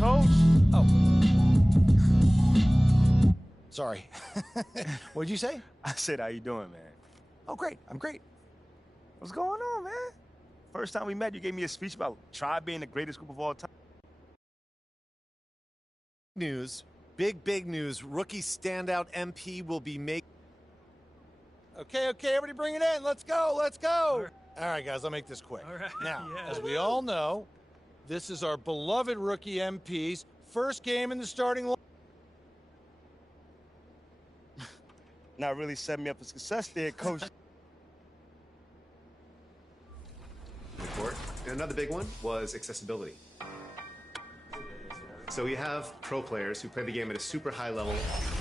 Coach. Oh. Sorry. What'd you say? I said, how you doing, man? Oh, great. I'm great. What's going on, man? First time we met, you gave me a speech about Tribe being the greatest group of all time. News. Big news. Rookie standout MP will be making. Okay, everybody bring it in. Let's go. All right, guys, I'll make this quick. All right. Now, Yeah. as we all know, this is our beloved rookie MP's first game in the starting line. Not really setting me up for success there, Coach. Court. And another big one was accessibility. So you have pro players who play the game at a super high level.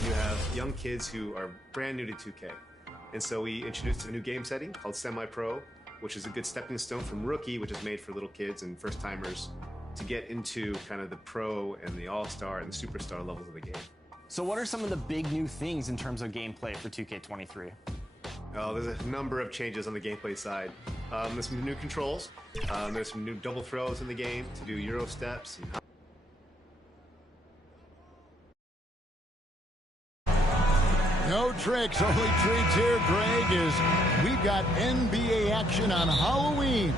You have young kids who are brand new to 2K. And so we introduced a new game setting called Semi-Pro, which is a good stepping stone from Rookie, which is made for little kids and first-timers to get into kind of the pro and the all-star and the superstar levels of the game. So what are some of the big new things in terms of gameplay for 2K23? Oh, there's a number of changes on the gameplay side. There's some new controls. There's some new double throws in the game to do Euro steps. No tricks, only treats here, Greg, is we've got NBA action on Halloween.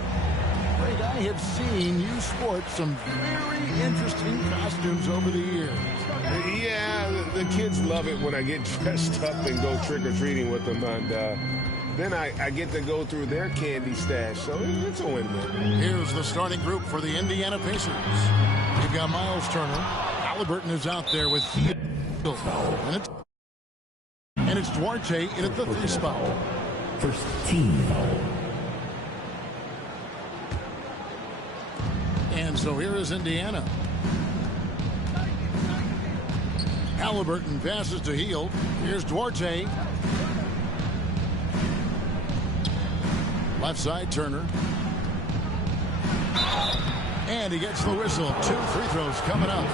Greg, I have seen you sport some very interesting costumes over the years. Yeah, the kids love it when I get dressed up and go trick-or-treating with them, and then I get to go through their candy stash, so it's a win-win. Here's the starting group for the Indiana Pacers. You've got Miles Turner. Halliburton is out there with Hill. And it's Duarte in at the 3 spot. First team foul. And so here is Indiana. Halliburton passes to Hill. Here's Duarte. Left side, Turner. And he gets the whistle. 2 free throws coming up.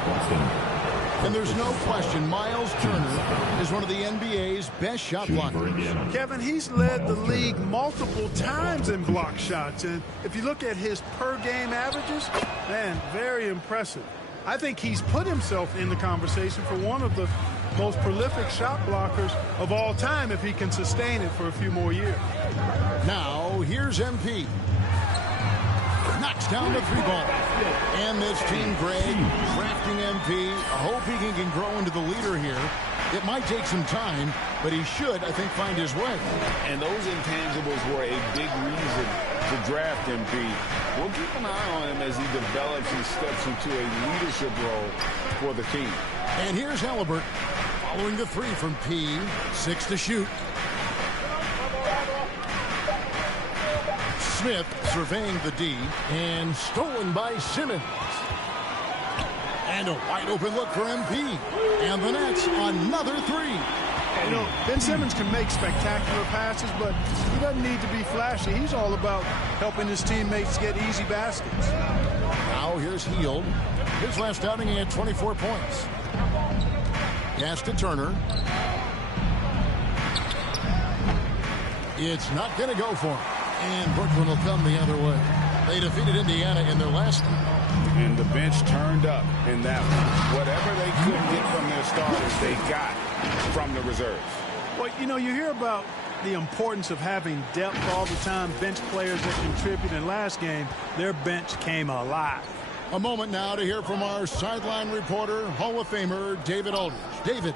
And there's no question Miles Turner is one of the NBA's best shot blockers. Kevin, he's led the league multiple times in block shots. And if you look at his per-game averages, man, very impressive. I think he's put himself in the conversation for one of the most prolific shot blockers of all time if he can sustain it for a few more years. Now, here's MP. Knocks down the 3 ball. And this team, Greg, drafting MP. I hope he can grow into the leader here. It might take some time, but he should, I think, find his way. And those intangibles were a big reason to draft MP. We'll keep an eye on him as he develops and steps into a leadership role for the team. And here's Halliburton following the 3 from P. 6 to shoot. Smith surveying the D, and stolen by Simmons. And a wide open look for MP. And the Nets, another 3. You know, Ben Simmons can make spectacular passes, but he doesn't need to be flashy. He's all about helping his teammates get easy baskets. Now here's Hield. His last outing, he had 24 points. Pass to Turner. It's not going to go for him. And Brooklyn will come the other way. They defeated Indiana in their last game. And the bench turned up in that one. Whatever they couldn't get from their starters, they got from the reserves. Well, you know, you hear about the importance of having depth all the time, bench players that contribute. In last game, their bench came alive. A moment now to hear from our sideline reporter, Hall of Famer David Aldridge. David.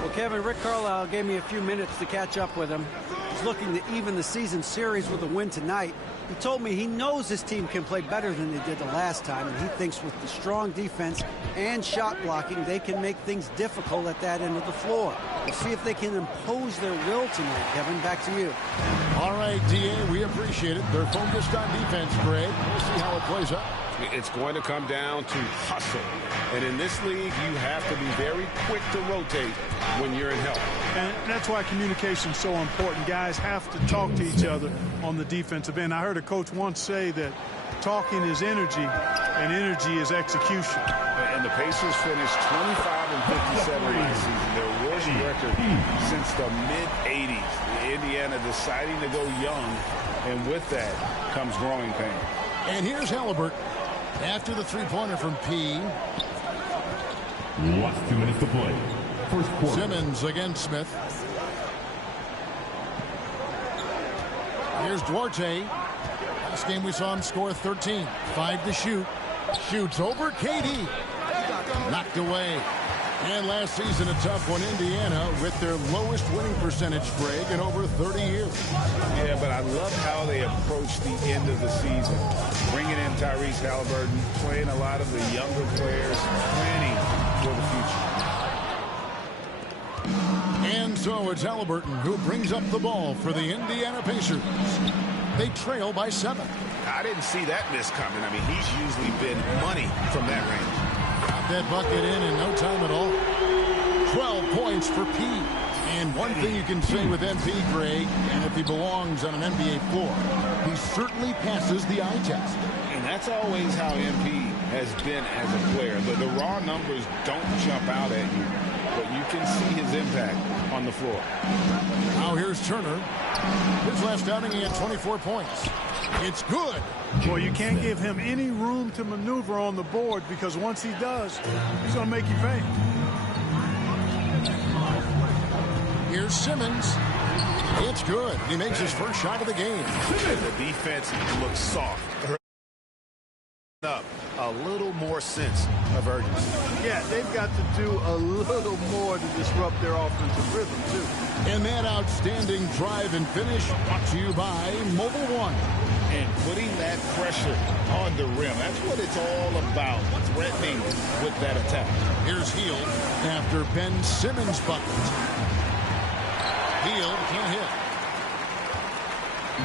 Well, Kevin, Rick Carlisle gave me a few minutes to catch up with him. He's looking to even the season series with a win tonight. He told me he knows his team can play better than they did the last time, and he thinks with the strong defense and shot blocking, they can make things difficult at that end of the floor. We'll see if they can impose their will tonight. Kevin, back to you. All right, D.A., we appreciate it. They're focused on defense, Greg. We'll see how it plays out. It's going to come down to hustle. And in this league, you have to be very quick to rotate when you're in help. And that's why communication is so important. Guys have to talk to each other on the defensive end. I heard a coach once say that talking is energy, and energy is execution. And the Pacers finished 25-57 last season, their worst record since the mid-'80s. Indiana deciding to go young, and with that comes growing pain. And here's Halliburton after the 3-pointer from P. Last 2 minutes to play. First quarter. Simmons against Smith. Here's Duarte. Last game we saw him score 13. 5 to shoot. Shoots over KD. Knocked away. And last season, a tough one, Indiana, with their lowest winning percentage, Greg, in over 30 years. Yeah, but I love how they approach the end of the season. Bringing in Tyrese Halliburton, playing a lot of the younger players, planning for the future. And so it's Halliburton who brings up the ball for the Indiana Pacers. They trail by 7. I didn't see that miss coming. I mean, he's usually been money from that range. Got that bucket in no time at all. 12 points for P. And one thing you can say with MP, Greg, and if he belongs on an NBA floor, he certainly passes the eye test. And that's always how MP has been as a player. The raw numbers don't jump out at you, but you can see his impact on the floor. Now here's Turner. His last outing, he had 24 points. It's good. Well, you can't give him any room to maneuver on the board because once he does, he's going to make you pay. Here's Simmons. It's good. He makes his first shot of the game. The defense looks soft. Up a little more sense of urgency. Yeah, they've got to do a little more to disrupt their offensive rhythm, too. And that outstanding drive and finish brought to you by Mobile One. And putting that pressure on the rim. That's what it's all about, threatening with that attack. Here's Hield after Ben Simmons' bucket. Hield can't hit.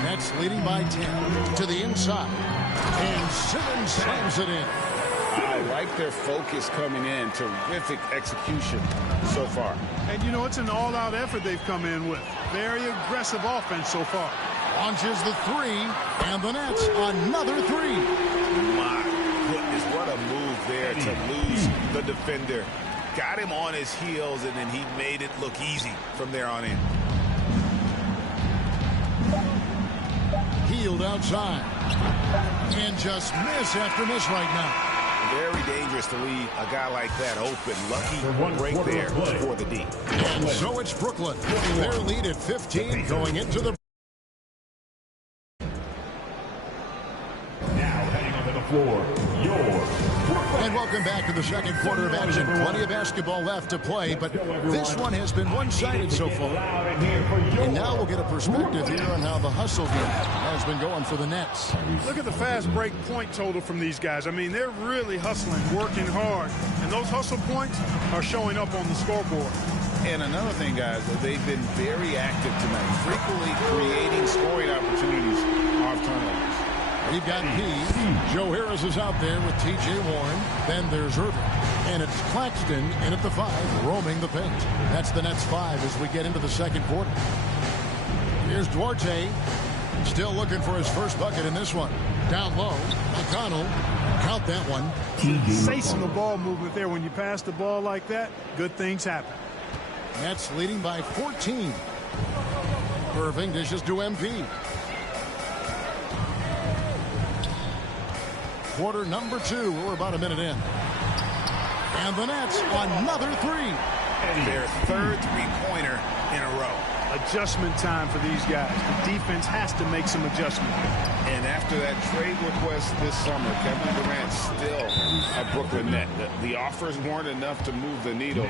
Nets leading by 10 to the inside. And Simmons slams it in. I like their focus coming in. Terrific execution so far. And, you know, it's an all-out effort they've come in with. Very aggressive offense so far. Launches the 3, and the Nets another 3. My goodness, what a move there to lose the defender. Got him on his heels, and then he made it look easy from there on in. Hield outside. And just miss after miss right now. Very dangerous to leave a guy like that open. Lucky break there for the D. And so it's Brooklyn. Their lead at 15 going into the... Now heading onto the floor, your Brooklyn. And welcome back to the second quarter of action. Plenty of basketball left to play, but this one has been one-sided so far. And now we'll get a perspective here on how the hustle game has been going for the Nets. Look at the fast break point total from these guys. I mean, they're really hustling, working hard. And those hustle points are showing up on the scoreboard. And another thing, guys, they've been very active tonight, frequently creating scoring opportunities off turnovers. We've got P. Joe Harris is out there with T.J. Warren. Then there's Irving. And it's Claxton in at the 5, roaming the paint. That's the Nets 5 as we get into the second quarter. Here's Duarte. Still looking for his first bucket in this one. Down low. McConnell. Count that one. Sensational ball movement there. When you pass the ball like that, good things happen. Nets leading by 14. Irving dishes to MP. Quarter number 2. We're about a minute in. And the Nets another 3. Their third three-pointer in a row. Adjustment time for these guys. The defense has to make some adjustment. And after that trade request this summer, Kevin Durant's still a Brooklyn Net. The offers weren't enough to move the needle,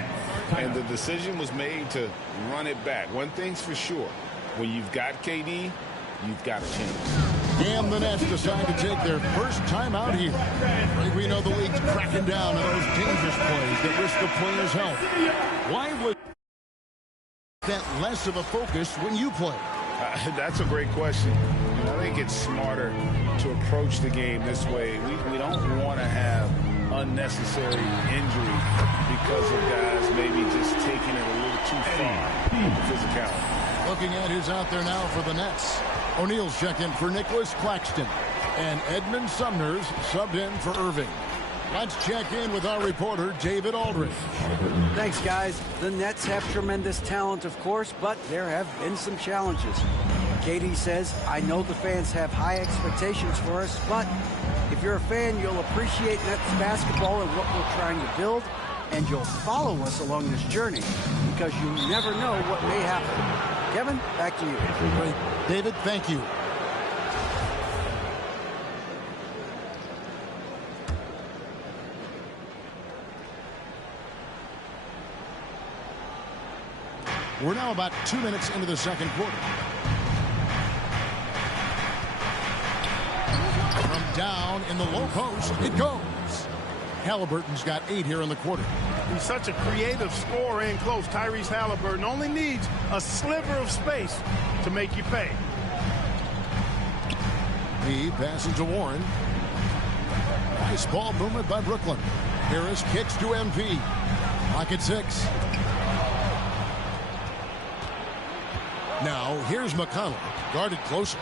and the decision was made to run it back. One thing's for sure, when you've got KD, you've got a chance. And the Nets decide to take their first time out here. We know the league's cracking down on those dangerous plays that risk the player's health. Why was that less of a focus when you play? That's a great question. I think it's smarter to approach the game this way. We don't want to have unnecessary injury because of guys maybe just taking it a little too far on physicality. Looking at who's out there now for the Nets. O'Neal's checked in for Nicholas Claxton. And Edmund Sumner's subbed in for Irving. Let's check in with our reporter, David Aldridge. Thanks, guys. The Nets have tremendous talent, of course, but there have been some challenges. KD says, I know the fans have high expectations for us, but if you're a fan, you'll appreciate Nets basketball and what we're trying to build. and you'll follow us along this journey because you never know what may happen. Kevin, back to you. Great. David, thank you. We're now about 2 minutes into the second quarter. From down in the low post, it goes. Halliburton's got 8 here in the quarter. He's such a creative scorer in close. Tyrese Halliburton only needs a sliver of space to make you pay. He passes to Warren. Nice ball movement by Brooklyn. Harris kicks to MP. Lock at 6. Now, here's McConnell, guarded closer.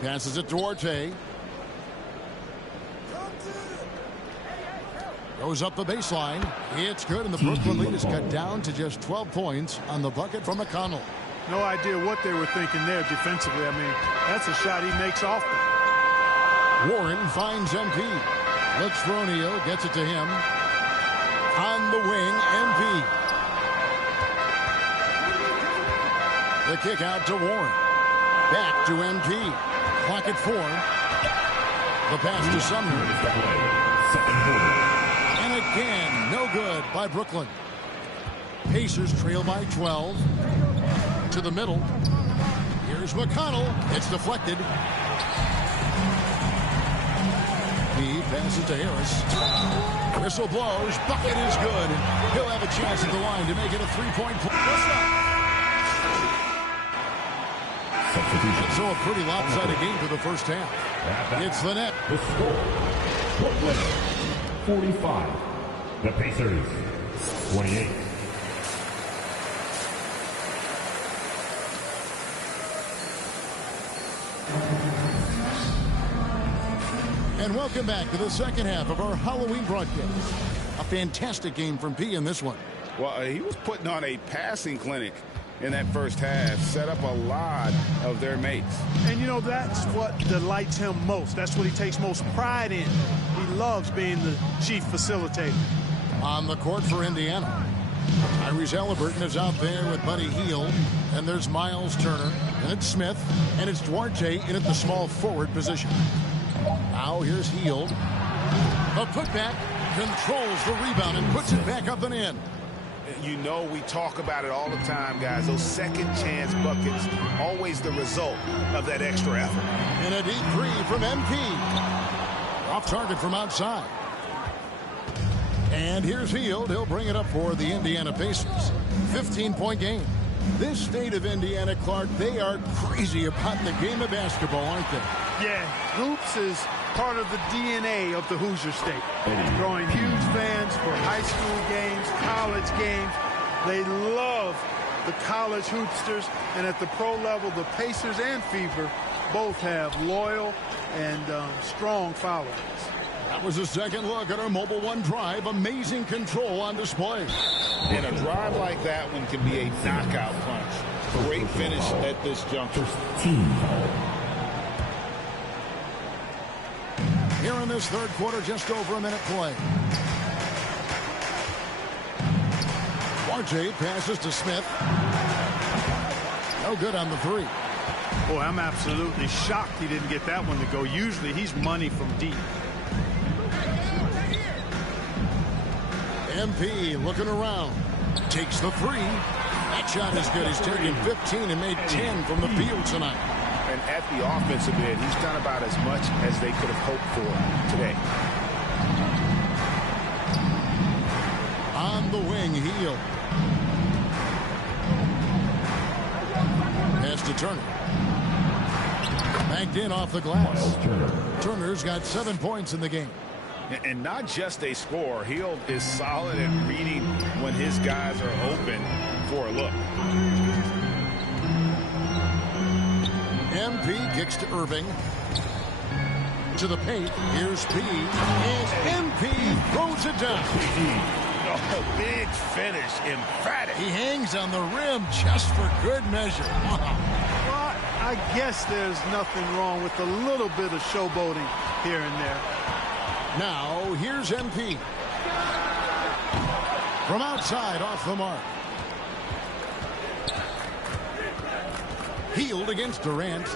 Passes it to Duarte. Goes up the baseline. It's good, and the Brooklyn lead is cut down to just 12 points on the bucket from McConnell. No idea what they were thinking there defensively. I mean, that's a shot he makes often. Warren finds MP. Looks for O'Neal, gets it to him. On the wing, MP. The kick out to Warren. Back to MP. Clock at 4. The pass to Sumner. And again, no good by Brooklyn. Pacers trail by 12. To the middle. Here's McConnell. It's deflected. He passes to Harris. Whistle blows. Bucket is good. He'll have a chance at the line to make it a 3-point play. What's up? So a pretty lopsided game for the first half. It's the net. The score, Brooklyn 45. The Pacers 28. And welcome back to the second half of our Halloween broadcast. A fantastic game from P in this one. Well, he was putting on a passing clinic in that first half, set up a lot of their mates. And, you know, that's what delights him most. That's what he takes most pride in. He loves being the chief facilitator. On the court for Indiana, Tyrese Halliburton is out there with Buddy Hield. And there's Miles Turner. And it's Smith. And it's Duarte in at the small forward position. Now here's Hield. A putback. Controls the rebound and puts it back up and in. You know, we talk about it all the time, guys. Those second chance buckets, always the result of that extra effort. And a deep 3 from MP. Off target from outside. And here's Hield. He'll bring it up for the Indiana Pacers. 15-point game. This state of Indiana, Clark, they are crazy about the game of basketball, aren't they? Yeah, hoops is part of the DNA of the Hoosier State. Drawing huge fans for high school games, college games. They love the college hoopsters. And at the pro level, the Pacers and Fever both have loyal and strong followers. That was a second look at our Mobile One drive. Amazing control on display. And a drive like that one can be a knockout punch. Great finish at this juncture. Here in this third quarter, just over a minute play. RJ passes to Smith. No good on the 3. Boy, I'm absolutely shocked he didn't get that one to go. Usually he's money from deep. MP looking around. Takes the 3. That shot is good. He's taken 15 and made 10 from the field tonight. And at the offensive end, he's done about as much as they could have hoped for today. On the wing, Hield. Pass to Turner. Banked in off the glass. Turner's got 7 points in the game. And not just a score. Hield is solid at reading when his guys are open for a look. MP kicks to Irving. To the paint. Here's P. And MP throws it down. Oh, big finish. Emphatic. He hangs on the rim just for good measure. Wow. Well, I guess there's nothing wrong with a little bit of showboating here and there. Now, here's MP. From outside, off the mark. Healed against Durant.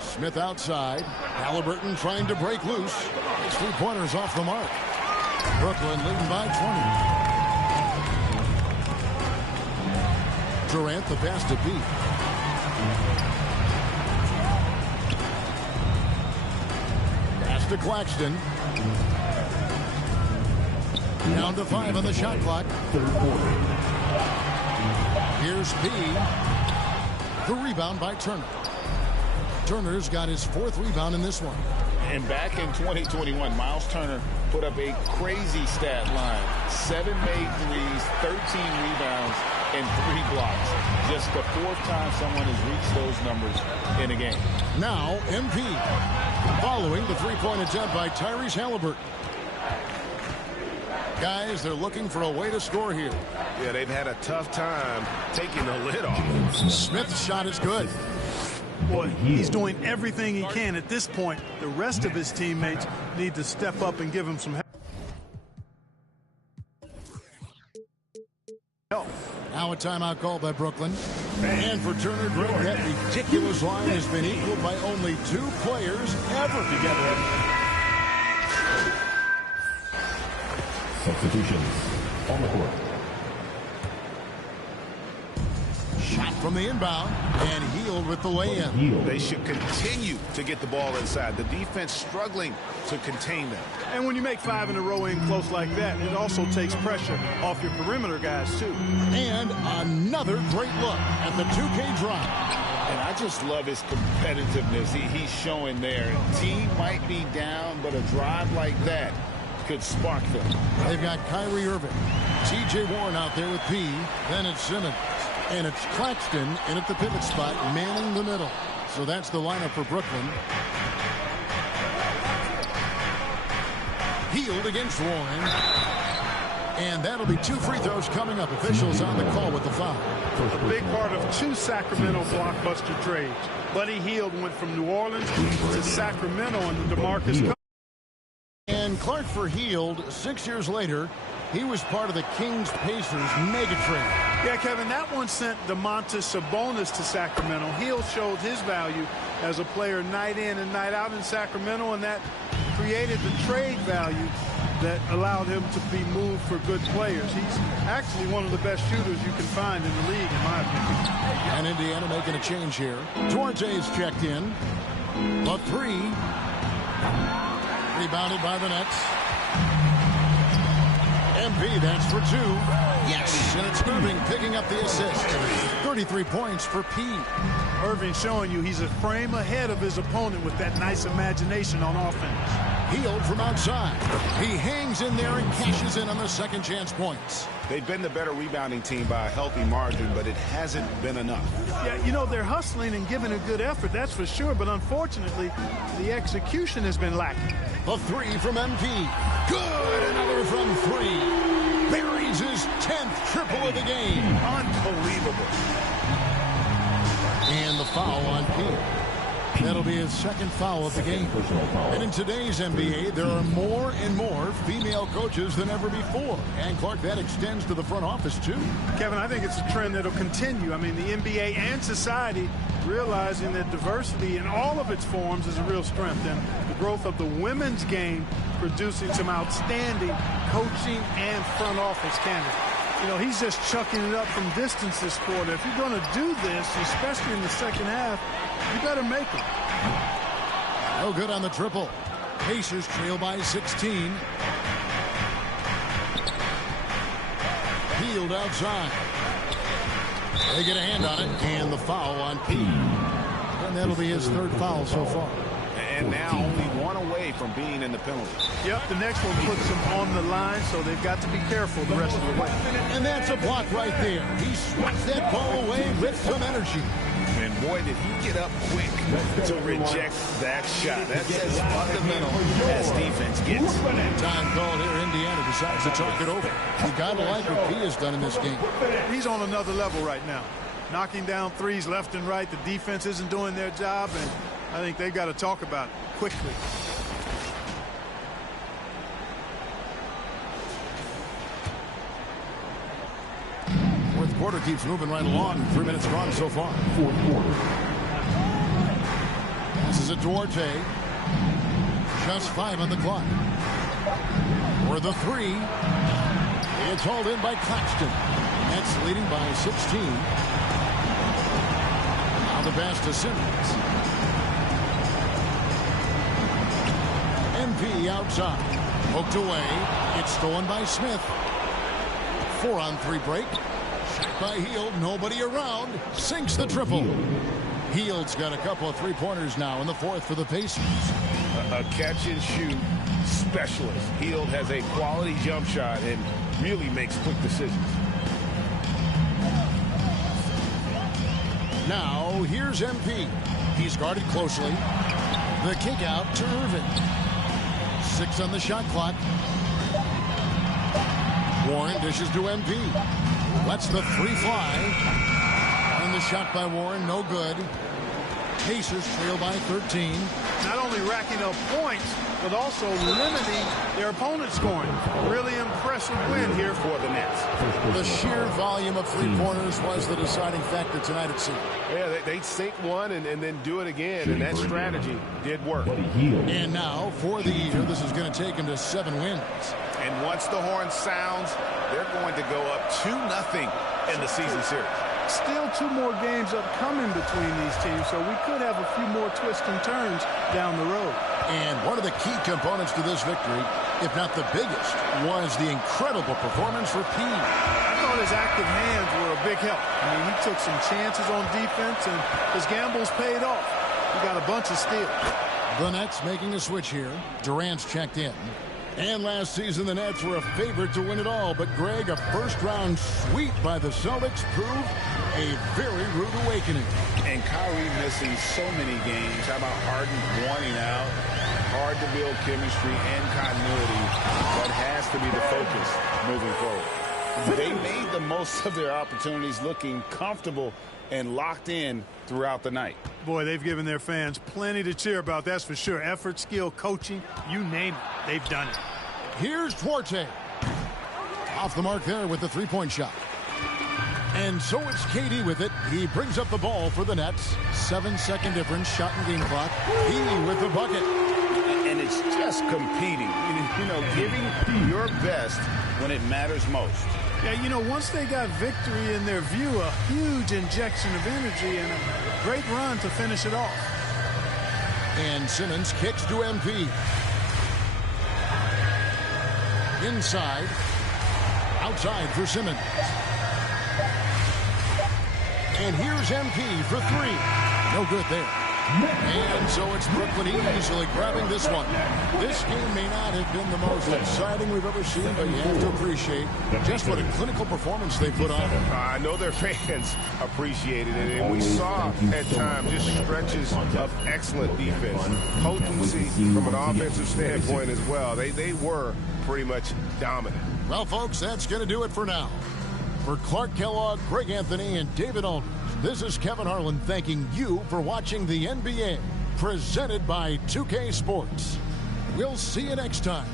Smith outside. Halliburton trying to break loose. His three-pointers off the mark. Brooklyn leading by 20. Durant the pass to Pete. Pass to Claxton. Down to 5 on the shot clock. Third quarter. Here's P. The rebound by Turner. Turner's got his 4th rebound in this one. And back in 2021, Miles Turner put up a crazy stat line. 7 made threes, 13 rebounds, and 3 blocks. Just the 4th time someone has reached those numbers in a game. Now, MP. Following the three-point attempt by Tyrese Halliburton. Guys, they're looking for a way to score here. Yeah, they've had a tough time taking the lid off. Smith's shot is good. Boy, he's doing everything he can at this point. The rest of his teammates need to step up and give him some help. Now a timeout called by Brooklyn. And for Turner, Greg, that ridiculous line has been equaled by only 2 players ever together. Substitutions on the court. Shot from the inbound and Healed with the lay-in. They should continue to get the ball inside. The defense struggling to contain them. And when you make 5 in a row in close like that, it also takes pressure off your perimeter guys, too. And another great look at the 2K drive. And I just love his competitiveness he's showing there. Team might be down, but a drive like that could spark them. They've got Kyrie Irving. T.J. Warren out there with P. Then it's Simmons. And it's Claxton in at the pivot spot, manning the middle. So that's the lineup for Brooklyn. Healed against Warren. And that'll be 2 free throws coming up. Officials on the call with the foul. A big part of 2 Sacramento blockbuster trades. Buddy Hield went from New Orleans to Sacramento in the DeMarcus. And Clark for Healed, 6 years later, he was part of the Kings-Pacers mega trade. Yeah, Kevin, that one sent Domantas Sabonis to Sacramento. Hield showed his value as a player night in and night out in Sacramento, and that created the trade value that allowed him to be moved for good players. He's actually one of the best shooters you can find in the league, in my opinion. And Indiana making a change here. Duarte's checked in. A 3. Rebounded by the Nets. MP, that's for 2. Yes, and it's Irving picking up the assist. 33 points for P. Irving showing you he's a frame ahead of his opponent with that nice imagination on offense. Healed from outside. He hangs in there and cashes in on the second chance points. They've been the better rebounding team by a healthy margin, but it hasn't been enough. Yeah, you know, they're hustling and giving a good effort, that's for sure, but unfortunately, the execution has been lacking. A 3 from MP. Good, another from 3. Buries his 10th triple of the game. Unbelievable. And the foul on P. That'll be his 2nd foul of the game. And in today's NBA, there are more and more female coaches than ever before. And, Clark, that extends to the front office, too. Kevin, I think it's a trend that'll continue. I mean, the NBA and society realizing that diversity in all of its forms is a real strength. And the growth of the women's game producing some outstanding coaching and front office candidates. You know, he's just chucking it up from distance this quarter. If you're going to do this, especially in the second half, you better make it. No good on the triple. Pacers trail by 16. Healed outside. They get a hand on it, and the foul on P. And that'll be his 3rd foul so far. And now only 1 away from being in the penalty. Yep, the next one puts him on the line, so they've got to be careful the rest of the way. And that's a block right there. He swats that ball away with some energy. And boy, did he get up quick to reject that shot. That's as fundamental as defense gets. Time called here. Indiana decides to talk it over. You got to like what P has done in this game. He's on another level right now. Knocking down threes left and right. The defense isn't doing their job, and I think they've got to talk about it quickly. quarter keeps moving right along. 3 minutes gone so far. Fourth quarter. This is a Duarte. Just 5 on the clock. For the three. It's hauled in by Claxton. Nets leading by 16. Now the pass to Simmons. MP outside. Poked away. It's stolen by Smith. 4-on-3 break. Shot by Hield. Nobody around. Sinks the triple. Hield's got a couple of three-pointers now in the fourth for the Pacers. A catch-and-shoot specialist. Hield has a quality jump shot and really makes quick decisions. Now, here's MP. He's guarded closely. The kick out to Irvin. 6 on the shot clock. Warren dishes to MP. Lets the three fly. And the shot by Warren, no good. Pacers trail by 13. Not only racking up points, but also limiting their opponent's scoring. Really impressive win here for the Nets. The sheer volume of three-pointers was the deciding factor tonight, it seemed. Yeah, they'd sink one and then do it again, and that strategy did work. And now, for the year, this is going to take him to 7 wins. And once the horn sounds, they're going to go up 2-0 in the season series. Still 2 more games upcoming between these teams, so we could have a few more twists and turns down the road. And one of the key components to this victory, if not the biggest, was the incredible performance for P. I thought his active hands were a big help. I mean, he took some chances on defense, and his gambles paid off. He got a bunch of steals. The Nets making a switch here. Durant's checked in. And last season, the Nets were a favorite to win it all. But, Greg, a first-round sweep by the Celtics proved a very rude awakening. And Kyrie missing so many games. How about Harden wanting out? Hard to build chemistry and continuity. That has to be the focus moving forward. They made the most of their opportunities, looking comfortable and locked in throughout the night. Boy, they've given their fans plenty to cheer about, that's for sure. Effort, skill, coaching, you name it, they've done it. Here's Duarte. Off the mark there with the three-point shot. And so it's KD with it. He brings up the ball for the Nets. 7-second difference, shot and game clock. He with the bucket. And it's just competing. You know, giving your best when it matters most. Yeah, you know, once they got victory in their view, a huge injection of energy and a great run to finish it off. And Simmons kicks to MP. Inside. Outside for Simmons. And here's MP for 3. No good there. And so it's Brooklyn easily grabbing this one. This game may not have been the most exciting we've ever seen, but you have to appreciate just what a clinical performance they put on. I know their fans appreciated it, and we saw at times just stretches of excellent defense, potency from an offensive standpoint as well. They were pretty much dominant. Well, folks, that's going to do it for now. For Clark Kellogg, Greg Anthony, and David Aldridge, this is Kevin Harlan thanking you for watching the NBA, presented by 2K Sports. We'll see you next time.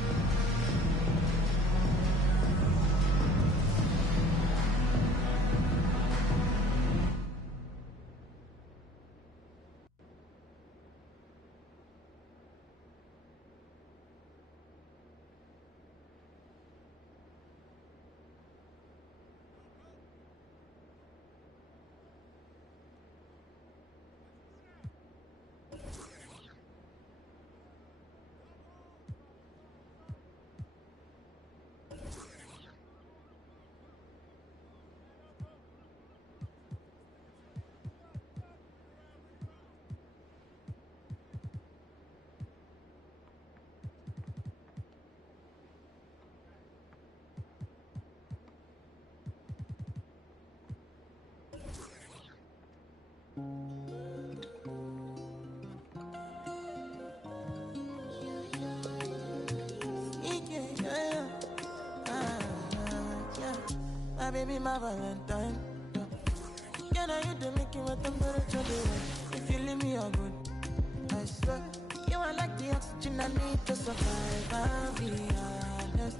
My baby, my Valentine. Can I hit the Mickey with temperature? If you leave me, you're good. I swear, you are like the oxygen I need to survive. I'll be honest,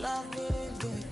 love me, baby.